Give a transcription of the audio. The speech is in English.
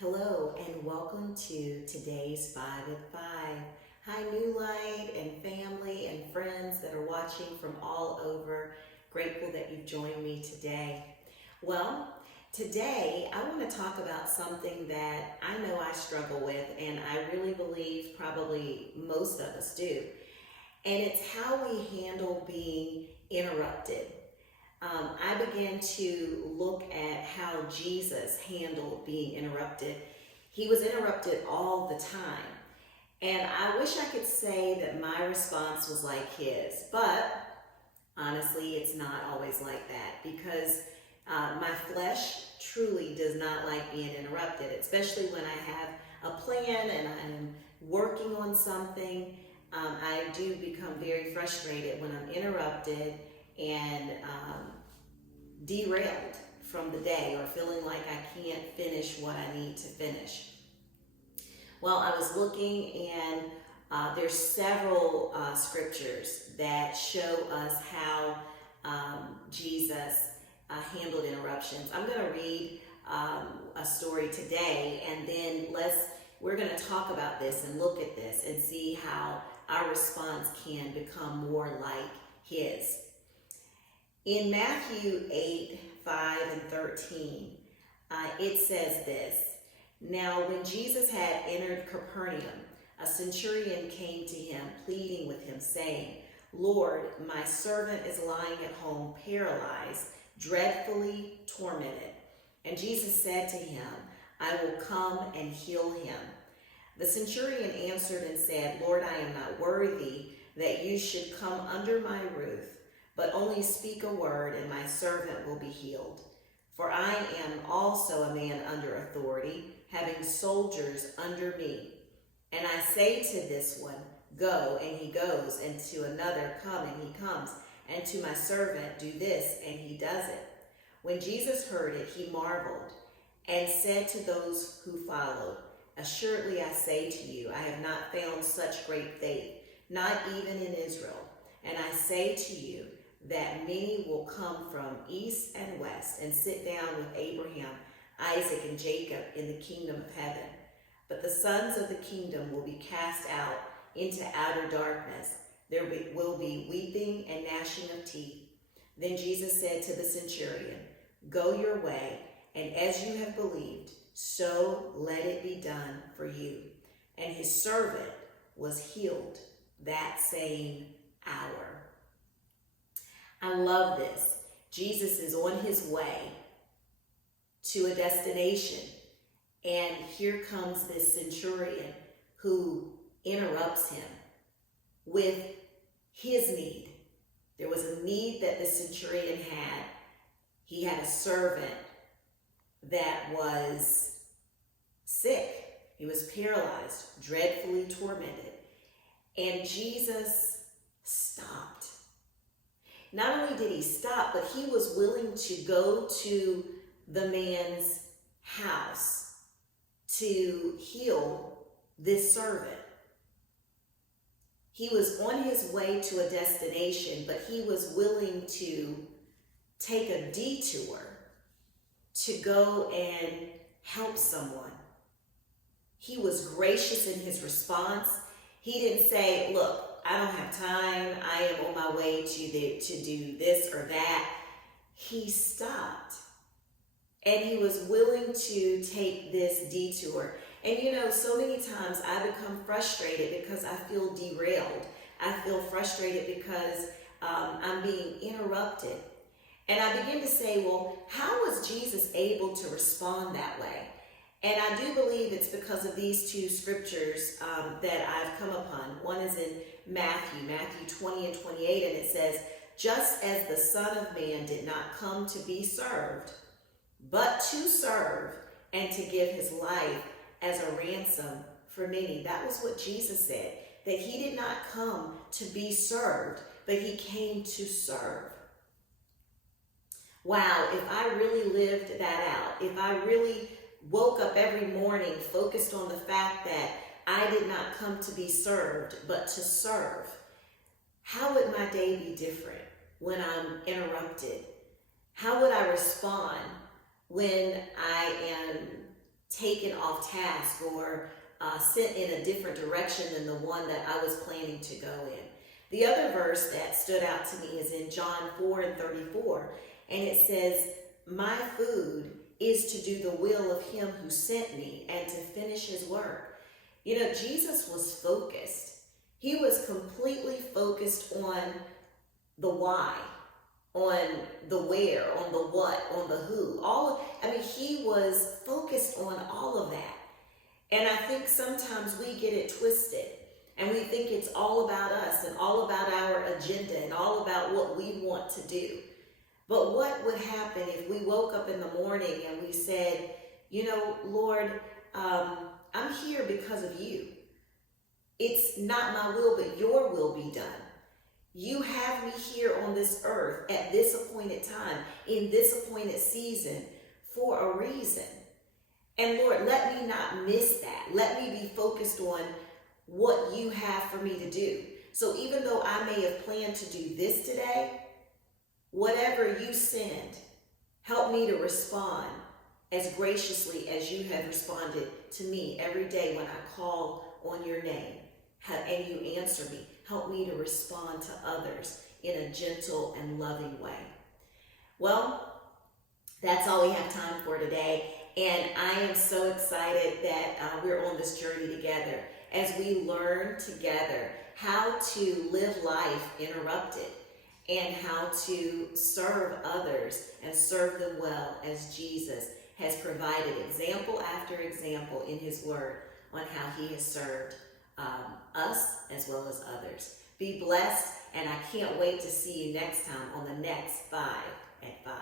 Hello and welcome to today's 5 at 5. Hi, New Light and family and friends that are watching from all over. Grateful that you've joined me today. Well, today I want to talk about something that I know I struggle with, and I really believe probably most of us do. And it's how we handle being interrupted. I began to look at how Jesus handled being interrupted. He was interrupted all the time. And I wish I could say that my response was like his, but honestly, it's not always like that because my flesh truly does not like being interrupted, especially when I have a plan and I'm working on something. I do become very frustrated when I'm interrupted and derailed from the day or feeling like I can't finish what I need to finish. Well, I was looking and there's several scriptures that show us how Jesus handled interruptions. I'm going to read a story today, and then we're going to talk about this and look at this and see how our response can become more like his. In Matthew 8, 5 and 13, it says this: Now when Jesus had entered Capernaum, a centurion came to him, pleading with him, saying, Lord, my servant is lying at home, paralyzed, dreadfully tormented. And Jesus said to him, I will come and heal him. The centurion answered and said, Lord, I am not worthy that you should come under my roof, but only speak a word, and my servant will be healed. For I am also a man under authority, having soldiers under me. And I say to this one, go, and he goes, and to another, come, and he comes, and to my servant, do this, and he does it. When Jesus heard it, he marveled, and said to those who followed, Assuredly I say to you, I have not found such great faith, not even in Israel. And I say to you, that many will come from east and west and sit down with Abraham, Isaac, and Jacob in the kingdom of heaven. But the sons of the kingdom will be cast out into outer darkness. There will be weeping and gnashing of teeth. Then Jesus said to the centurion, Go your way, and as you have believed, so let it be done for you. And his servant was healed that same hour. I love this. Jesus is on his way to a destination, and here comes this centurion who interrupts him with his need. There was a need that the centurion had. He had a servant that was sick. He was paralyzed, dreadfully tormented, and Jesus stopped. Not only did he stop, but he was willing to go to the man's house to heal this servant. He was on his way to a destination, but he was willing to take a detour to go and help someone. He was gracious in his response. He didn't say, look, I don't have time. I am on my way to do this or that. He stopped, and he was willing to take this detour. And so many times I become frustrated because I feel derailed. I feel frustrated because I'm being interrupted. And I begin to say, well, how was Jesus able to respond that way? And I do believe it's because of these two scriptures that I've come upon. One is in Matthew 20 and 28, and it says, just as the Son of Man did not come to be served, but to serve and to give his life as a ransom for many. That was what Jesus said, that he did not come to be served, but he came to serve. Wow, if I really lived that out, if I really woke up every morning focused on the fact that I did not come to be served, but to serve, how would my day be different when I'm interrupted? How would I respond when I am taken off task or sent in a different direction than the one that I was planning to go in. The other verse that stood out to me is in John 4:34, and it says, "My food is to do the will of him who sent me and to finish his work." You know, Jesus was focused. He was completely focused on the why, on the where, on the what, on the who. He was focused on all of that. And I think sometimes we get it twisted and we think it's all about us and all about our agenda and all about what we want to do. But what would happen if we woke up in the morning and we said, you know, Lord, I'm here because of you. It's not my will, but your will be done. You have me here on this earth at this appointed time, in this appointed season, for a reason. And Lord, let me not miss that. Let me be focused on what you have for me to do. So even though I may have planned to do this today, whatever you send, help me to respond as graciously as you have responded to me every day when I call on your name and you answer me. Help me to respond to others in a gentle and loving way. Well, that's all we have time for today. And I am so excited that we're on this journey together as we learn together how to live life interrupted and how to serve others and serve them well as Jesus has provided example after example in his word on how he has served us as well as others. Be blessed, and I can't wait to see you next time on the next 5 at 5.